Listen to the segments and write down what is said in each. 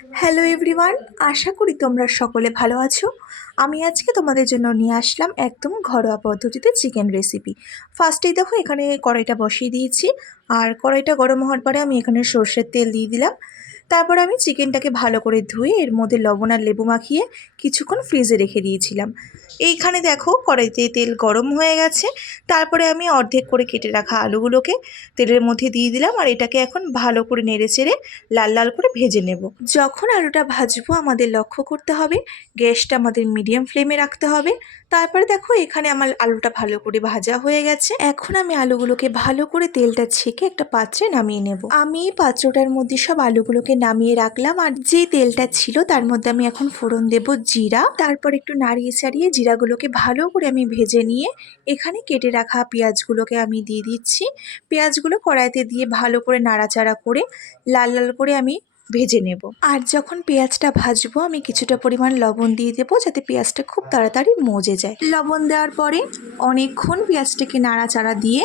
Hello everyone, আশা করি তোমরা সকলে ভালো আছো। আমি আজকে তোমাদের জন্য নিয়ে আসলাম একদম ঘরোয়া পদ্ধতিতে চিকেন রেসিপি। ফার্স্টেই দেখো এখানে কড়াইটা বসিয়ে দিয়েছি, আর কড়াইটা গরম হওয়ার পরে আমি এখানে সর্ষের তেল দিয়ে দিলাম। তারপর আমি চিকেনটাকে ভালো করে ধুয়ে এর মধ্যে লবণ আর লেবু মাখিয়ে কিছুক্ষণ ফ্রিজে রেখে দিয়েছিলাম। এইখানে দেখো কড়াইতে তেল গরম হয়ে গেছে। তারপরে আমি অর্ধেক করে কেটে রাখা আলুগুলোকে তেলের মধ্যে দিয়ে দিলাম, আর এটাকে এখন ভালো করে নেড়ে চেড়ে লাল লাল করে ভেজে নেব। যখন আলুটা ভাজবো আমাদের লক্ষ্য করতে হবে গ্যাসটা আমাদের মিডিয়াম ফ্লেমে রাখতে হবে। তারপরে দেখো এখানে আমার আলুটা ভালো করে ভাজা হয়ে গেছে। এখন আমি আলুগুলোকে ভালো করে তেলটা ছেঁকে একটা পাত্রে নামিয়ে নেব। আমি এই পাত্রটার মধ্যে সব আলুগুলোকে নামিয়ে রাখলাম, আর যে তেলটা ছিল তার মধ্যে আমি এখন ফোড়ন দেব জিরা। তারপর একটু নাড়িয়ে চাড়িয়ে জিরাগুলোকে ভালো করে আমি ভেজে নিয়ে এখানে কেটে রাখা পেঁয়াজগুলোকে আমি দিয়ে দিচ্ছি। পেঁয়াজগুলো কড়াইতে দিয়ে ভালো করে নাড়াচাড়া করে লাল লাল করে আমি ভেজে নেব। আর যখন পেঁয়াজটা ভাজবো আমি কিছুটা পরিমাণ লবণ দিয়ে দেবো, যাতে পেঁয়াজটা খুব তাড়াতাড়ি মজে যায়। লবণ দেওয়ার পরে অনেকক্ষণ পেঁয়াজটাকে নাড়াচাড়া দিয়ে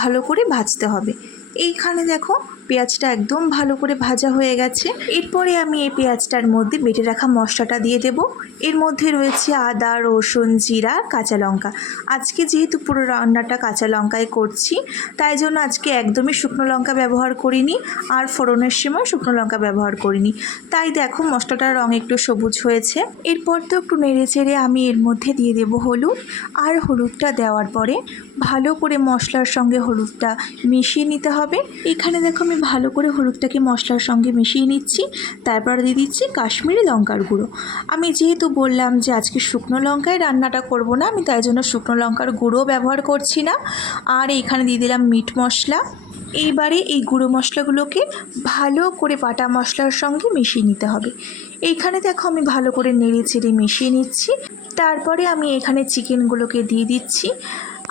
ভালো করে ভাজতে হবে। এইখানে দেখো পেঁয়াজটা একদম ভালো করে ভাজা হয়ে গেছে। এরপরে আমি এই পেঁয়াজটার মধ্যে বেটে রাখা মশলাটা দিয়ে দেব। এর মধ্যে রয়েছে আদা, রসুন, জিরা, কাঁচা লঙ্কা। আজকে যেহেতু পুরো রান্নাটা কাঁচা লঙ্কায় করছি, তাই জন্য আজকে একদমই শুকনো লঙ্কা ব্যবহার করিনি, আর ফোড়নের সময় শুকনো লঙ্কা ব্যবহার করিনি। তাই দেখো মশলাটার রং একটু সবুজ হয়েছে। এরপর তো একটু নেড়ে চেড়ে আমি এর মধ্যে দিয়ে দেব হলুদ। আর হলুদটা দেওয়ার পরে ভালো করে মশলার সঙ্গে হলুদটা মিশিয়ে নিতে হবে। এখানে দেখো আমি ভালো করে হলুদটাকে মশলার সঙ্গে মিশিয়ে নিচ্ছি। তারপর দিয়ে দিচ্ছি কাশ্মীরি লঙ্কার গুঁড়ো। আমি যেহেতু বললাম যে আজকে শুকনো লঙ্কায় রান্নাটা করব না, আমি তাই জন্য শুকনো লঙ্কার গুঁড়ো ব্যবহার করছি না। আর এখানে দিয়ে দিলাম মিট মশলা। এইবারে এই গুঁড়ো মশলাগুলোকে ভালো করে বাটা মশলার সঙ্গে মিশিয়ে নিতে হবে। এইখানে দেখো আমি ভালো করে নেড়ে চেড়ে মিশিয়ে নিচ্ছি। তারপরে আমি এখানে চিকেনগুলোকে দিয়ে দিচ্ছি।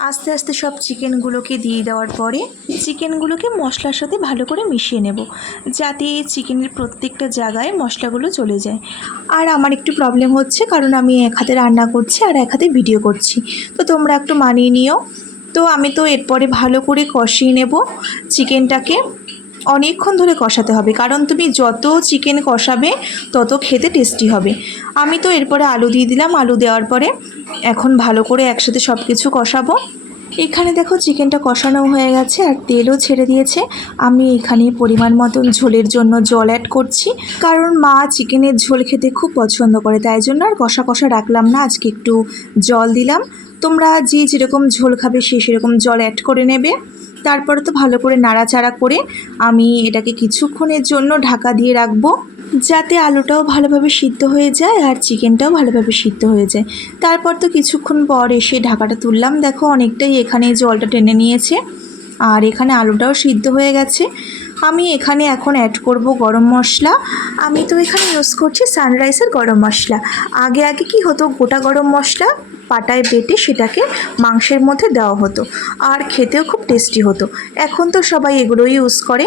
আস্তে আস্তে সব চিকেনগুলোকে দিয়ে দেওয়ার পরে চিকেনগুলোকে মশলার সাথে ভালো করে মিশিয়ে নেব, যাতে চিকেনের প্রত্যেকটা জায়গায় মশলাগুলো চলে যায়। আর আমার একটু প্রবলেম হচ্ছে, কারণ আমি এক হাতে রান্না করছি আর এক হাতে ভিডিও করছি, তো তোমরা একটু মানিয়ে নিও। তো আমি তো এরপরে ভালো করে কষিয়ে নেব চিকেনটাকে। অনেকক্ষণ ধরে কষাতে হবে, কারণ তুমি যত চিকেন কষাবে তত খেতে টেস্টি হবে। আমি তো এরপরে আলু দিয়ে দিলাম। আলু দেওয়ার পরে এখন ভালো করে একসাথে সব কিছু কষাবো। এখানে দেখো চিকেনটা কষানো হয়ে গেছে আর তেলও ছেড়ে দিয়েছে। আমি এখানে পরিমাণ মতন ঝোলের জন্য জল অ্যাড করছি, কারণ মা চিকেনের ঝোল খেতে খুব পছন্দ করে, তাই জন্য আর কষা কষা রাখলাম না, আজকে একটু জল দিলাম। তোমরা যে যেরকম ঝোল খাবে সে সেরকম জল অ্যাড করে নেবে। তারপরে তো ভালো করে নাড়াচাড়া করে আমি এটাকে কিছুক্ষণের জন্য ঢাকা দিয়ে রাখবো, যাতে আলুটাও ভালোভাবে সিদ্ধ হয়ে যায় আর চিকেনটাও ভালোভাবে সিদ্ধ হয়ে যায়। তারপর তো কিছুক্ষণ পর এসে ঢাকাটা তুললাম, দেখো অনেকটাই এখানে জলটা টেনে নিয়েছে আর এখানে আলুটাও সিদ্ধ হয়ে গেছে। আমি এখানে এখন অ্যাড করব গরম মশলা। আমি তো এখানে ইউজ করছি সানরাইসের গরম মশলা। আগে আগে কি হতো, গোটা গরম মশলা পাটায় বেটে সেটাকে মাংসের মধ্যে দেওয়া হতো, আর খেতেও খুব টেস্টি হতো। এখন তো সবাই এগুলো ইউজ করে।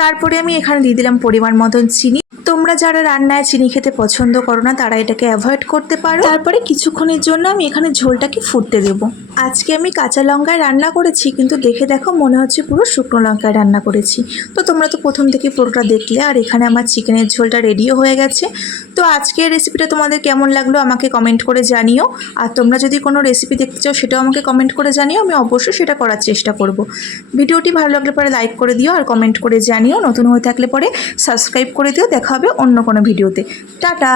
তারপরে আমি এখানে দিয়ে দিলাম পরিমাণ মতন চিনি। তোমরা যারা রান্নায় চিনি খেতে পছন্দ করো না তারা এটাকে অ্যাভয়েড করতে পারো। তারপরে কিছুক্ষণের জন্য আমি এখানে ঝোলটাকে ফুটতে দেব। আজকে আমি কাঁচা লঙ্কায় রান্না করেছি, কিন্তু দেখে দেখো মনে হচ্ছে পুরো শুকনো লঙ্কায় রান্না করেছি। তো তোমরা তো প্রথম থেকে পুরোটা দেখলে, আর এখানে আমার চিকেনের ঝোলটা রেডিও হয়ে গেছে। তো আজকের রেসিপিটা তোমাদের কেমন লাগলো আমাকে কমেন্ট করে জানিও। আর তোমরা যদি কোনো রেসিপি দেখতে চাও সেটাও আমাকে কমেন্ট করে জানিও, আমি অবশ্যই সেটা করার চেষ্টা করব। ভিডিওটি ভালো লাগলে পরে লাইক করে দিও আর কমেন্ট করে জানিও। নতুন হয়ে থাকলে পরে সাবস্ক্রাইব করে দিও। দেখা হবে অন্য কোনো ভিডিওতে। টাটা।